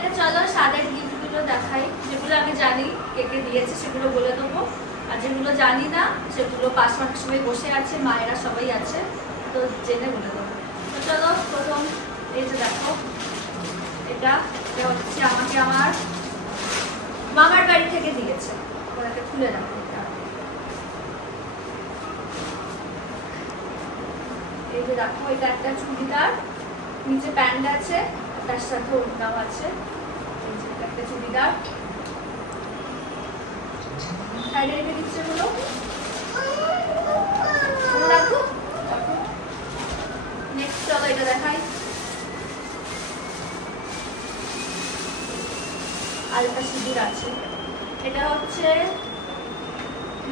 তোমাদেরকে চলো সাদের গিফটগুলো দেখাই, যেগুলো আমি জানি কে কে দিয়েছে সেগুলো বলে দেবো, আর যেগুলো জানি না সেগুলো পাশাপাশি সবাই বসে আছে, মায়েরা সবাই আছে, তো জেনে বলে দেবো। তো চলো প্রথম এই যে দেখো, এটা হচ্ছে আমাকে আমার মামার বাড়ি থেকে দিয়েছে। ওটাকে খুলে রাখো। এই যে দেখো, এটা একটা চুড়িদার, নিচে প্যান্ট আছে, তার সাথে ওড়নাও আছে। এই যে একটা চুড়িদার, সাইডে রেখে দিচ্ছে গুলো রাখো। নেক্সট চলো এটা দেখাই। আলতা সিঁদুর আছে, এটা হচ্ছে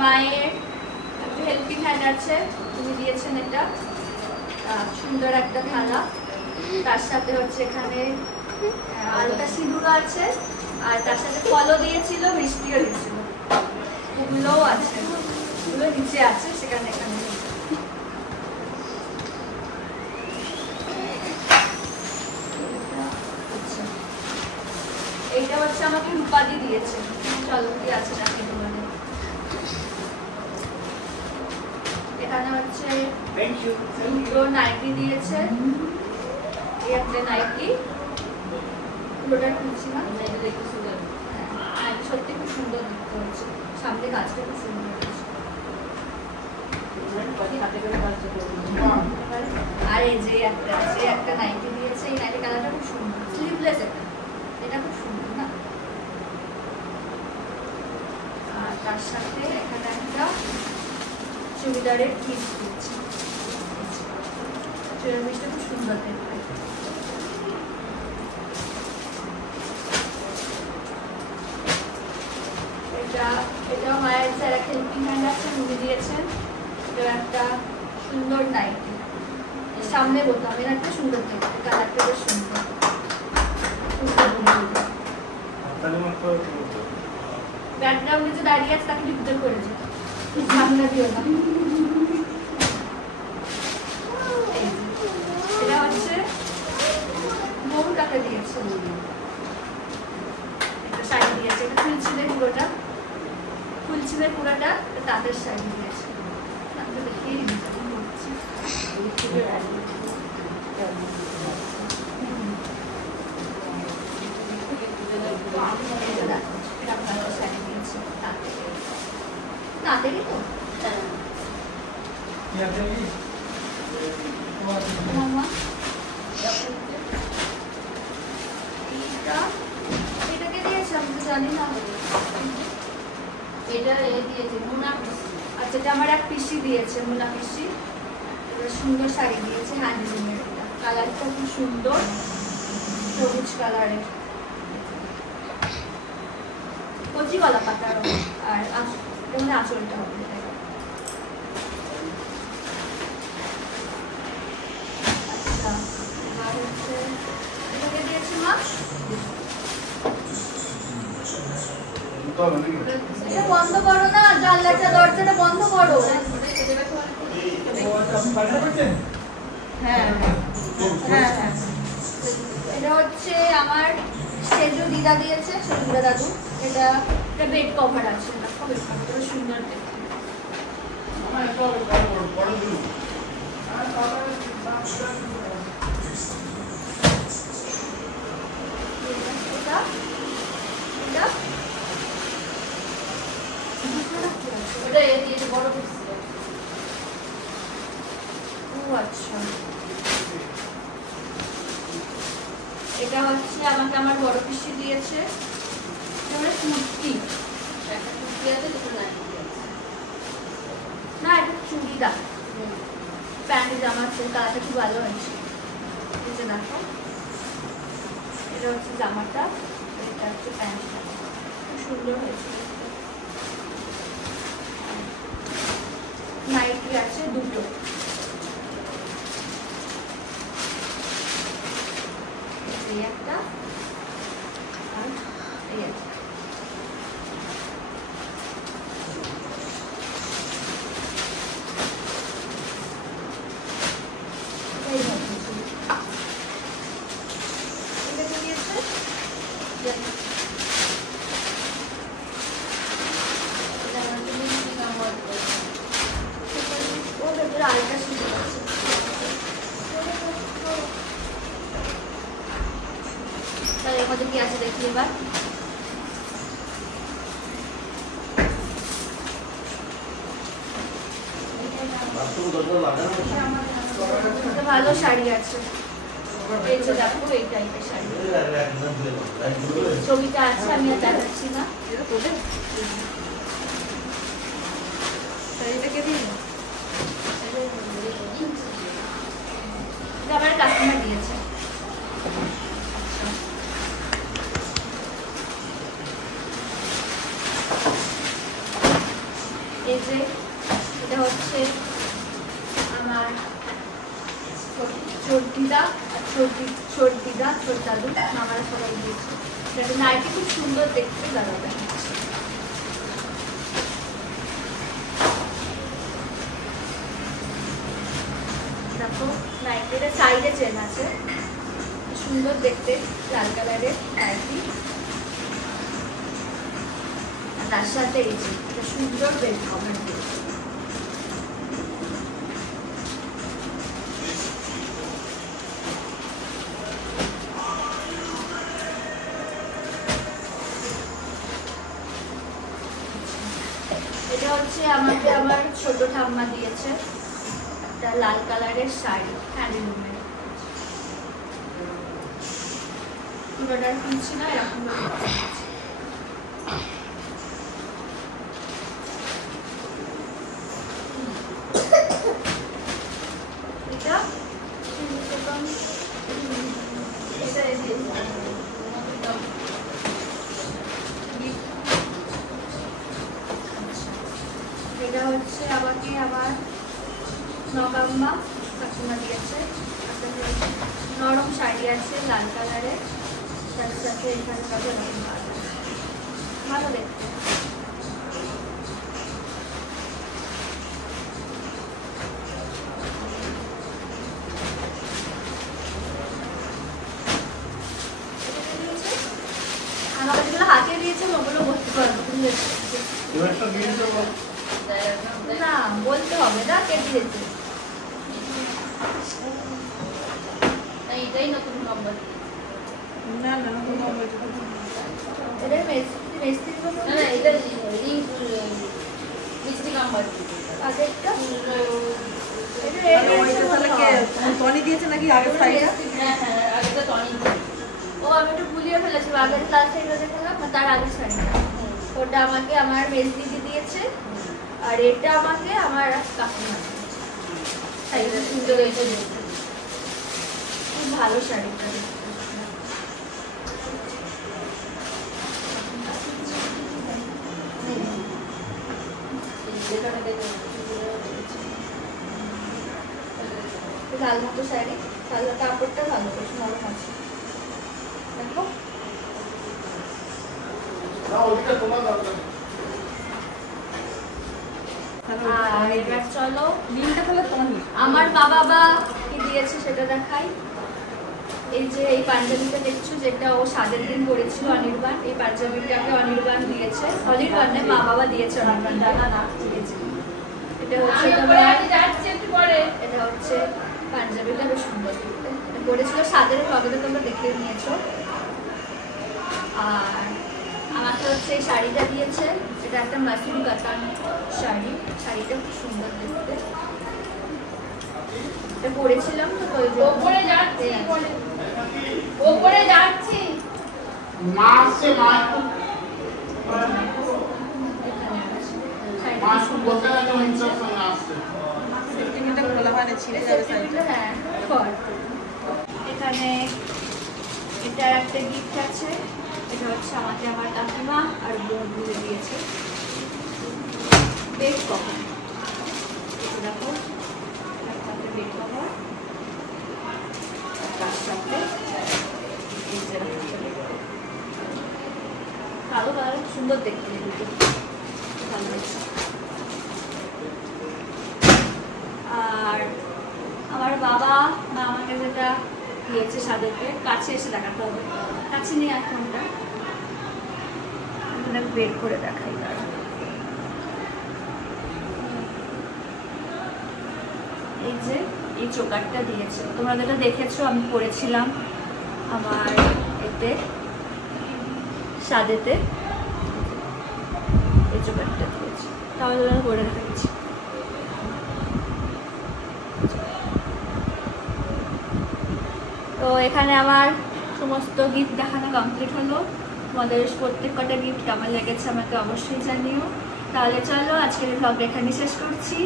মায়ের হেল্পিং হ্যান্ড আছে, তুমি দিয়েছেন এটা। সুন্দর একটা থালা, তার সাথে হচ্ছে এখানে আলতা সিঁদুর আছে, আর তার সাথে ফলও দিয়েছিল, মিষ্টিও দিয়েছিল, ওগুলোও আছে, ওগুলো নিচে আছে সেখানে। এখানে এইটা হচ্ছে আমাকে উপাধি দিয়েছে। চলো কি আছে নাকি তোমাদের এখানে হচ্ছে দুটো নাইটি দিয়েছে, এই একটা নাইটি, পুরোটা খুলছি না, দেখতে সুন্দর, সত্যি খুব সুন্দর দেখতে হচ্ছে, সামনে কাজটা খুব সুন্দর হচ্ছে। আর এই যে একটা নাইটি দিয়েছে, এই নাইটি কালারটা খুব সুন্দর, স্লিভলেস একটা, এটা খুব সুন্দর না। আর তার সাথে এখানে একটা চুড়িদারের পিস দিয়েছে, চুড়িদার পিসটা খুব সুন্দর দেখতে। এটাও মায়ের স্যার একটা হেল্পিং হ্যান্ড আছে, উনি দিয়েছেন। এটা একটা সুন্দর নাইটি, সামনে বোতাম, এর একটা সুন্দর দেখতে, কালারটা বেশ সুন্দর। ব্যাকগ্রাউন্ডে যে দাঁড়িয়ে আছে তাকে লিখতে করেছে, সামনে দিও না। এটা হচ্ছে মৌটাকে দিয়েছে, একটা শাড়ি দিয়েছে, এটা ফুলছিলে পুরোটা, ফুলছিলে পুরোটা তাঁতের শাড়ি দিয়েছে। আমি দেখিয়ে দিচ্ছি তাঁতেরই তো এটাকে দিয়েছে, আমি তো জানি না। এটা দিয়েছে মুনা পিসি, আচ্ছা এটা আমার এক পিসি দিয়েছে, মুনা পিসি, সুন্দর শাড়ি দিয়েছে, হ্যান্ডলুমের, কালারটা খুব সুন্দর, সবুজ কালারের, কচি গলা পাতার, আর যেমন আঁচলটা হবে। আচ্ছা, আর হচ্ছে এটাকে দিয়েছে মা, এটা বন্ধ করো না, জানলাটা দরজাটা বন্ধ করো। হ্যাঁ হ্যাঁ হ্যাঁ, এটা হচ্ছে আমার সেজু দিদা দিয়েছে, সেজুদা দাদু। এটা বেড কভার আছে, খুব সুন্দর দেখতে। এটা হচ্ছে আমাকে আমার বড় পিসি দিয়েছে, কুর্তি, না এটা চুড়িদার, প্যান্ট জামা, কালারটা খুব ভালো হয়েছে। দেখো এটা হচ্ছে জামাটা, এটা হচ্ছে প্যান্টটা, খুব সুন্দর হয়েছে। নাইটি আছে দুটো, এই একটা আর এই একটা। আরেকটা সুন্দর আছে। তাহলে এর মধ্যে কি আছে দেখি এবার। ভালো শাড়ি আছে, এই যে দেখো এই টাইপের শাড়ি, ছবিটা আছে আমি আর দেখাচ্ছি না। আমার কাস্টমার দিয়েছে। এই যে এটা হচ্ছে আমার চর্দিদা আর চর্দিদা ছোট দাদু আমরা সবাই দিয়েছি। এটা নাইটি খুব সুন্দর দেখতে দাদাটা। দেখো নাইটিটা সাইডে চেন আছে, সুন্দর দেখতে, লাল কালারের নাইটি। তার সাথে এই যে এটা সুন্দর বেল্ট কভার দিয়েছে। এটা হচ্ছে আমাকে আমার ছোট ঠাম্মা দিয়েছে একটা লাল কালারের শাড়ি, হ্যান্ডলুমের। পুরোটার কিনছি না, এরকম এটা হচ্ছে আমাকে আমার নগাম্মা কাকিমা দিয়েছে। নরম শাড়ি আছে লাল কালারের, তার সাথে এখানে ভালো দেখতে। আমাকে যেগুলো হাতে দিয়েছে ওগুলো বলতে পারবো না, বলতে হবে না কে দিয়েছে। এটাই নতুন নম্বর না, না নতুন নম্বর এটা মিস্ত্রি না, এটা মিস্ত্রি নাম্বার আগেরটা এটা টনি দিয়েছে নাকি আগের সাইডটা? হ্যাঁ হ্যাঁ আগেরটা টনি। ও আমি একটু ভুলিয়ে ফেলেছি, আগের লাল সাইডটা দেখালাম তার আগের সাইডটা ওটা আমাকে আমার মেজ দিদি দিয়েছে, আর এটা আমাকে আমার কাকিমা শাড়িটা সুন্দর হয়েছে দেখতে, খুব ভালো শাড়িটা দেখতে। লাল মতো শাড়ি, কালো কাপড়টা ভালো বেশ নরম আছে দেখো। চলো আমার বাবা কি দিয়েছে সেটা দেখাই। এই যে এই পাঞ্জাবিটা দেখছো যেটা ও সাদের দিন পরেছিল অনির্বাণ, এই পাঞ্জাবিটাকে অনির্বাণ দিয়েছে, অনির্বাণ মা বাবা দিয়েছে অনির্বাণ দিয়েছে। এটা হচ্ছে এটা হচ্ছে পাঞ্জাবিটা বেশ সুন্দর দেখতে, পরেছিল সাদের লগে তোমরা দেখে নিয়েছো। আর আমাকে হচ্ছে এই শাড়িটা দিয়েছে, এটা একটা মাসলিন কাতান শাড়ি, শাড়িটা খুব সুন্দর দেখতে, এটা পরেছিলাম তো ওপরে যাচ্ছি ওপরে যাচ্ছি মা আসছে মা শাড়িটা সুন্দর আসছে সেন্টিমিটার খোলা মানে ছিঁড়ে যাবে শাড়িটা। হ্যাঁ এখানে এটা একটা গিফট আছে, এটা হচ্ছে আমাকে আমার কাকিমা আর বোন মিলে দিয়েছে বেড কভার। দেখো বেড কভার তার সাথে কালো কালার সুন্দর দেখতে ভালো লাগছে। আর আমার বাবা মা আমাকে যেটা দিয়েছে সাদেরকে, কাছে এসে দেখাতে হবে, কাছে নিয়ে এখনটা এখানে বের করে দেখাই। এই যে এই চোকারটা দিয়েছে, তোমরা যেটা দেখেছো আমি পরেছিলাম আমার এতে সাদেতে, এই চোকারটা দিয়েছে, তাহলে পরে রেখেছি। তো এখানে আমার সমস্ত গিফট দেখানো কমপ্লিট হলো। তোমাদের প্রত্যেক কটা গিফট কেমন লেগেছে আমাকে অবশ্যই জানিও। তাহলে চলো আজকের ব্লগটা এখানে শেষ করছি।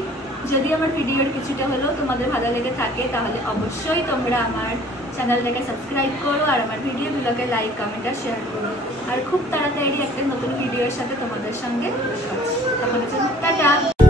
যদি আমার ভিডিওর কিছুটা হলেও তোমাদের ভালো লেগে থাকে তাহলে অবশ্যই তোমরা আমার চ্যানেলটাকে সাবস্ক্রাইব করো আর আমার ভিডিওগুলোকে লাইক কমেন্ট আর শেয়ার করো। আর খুব তাড়াতাড়ি একটা নতুন ভিডিওর সাথে তোমাদের সঙ্গে দেখা হচ্ছে। তখন টাটা।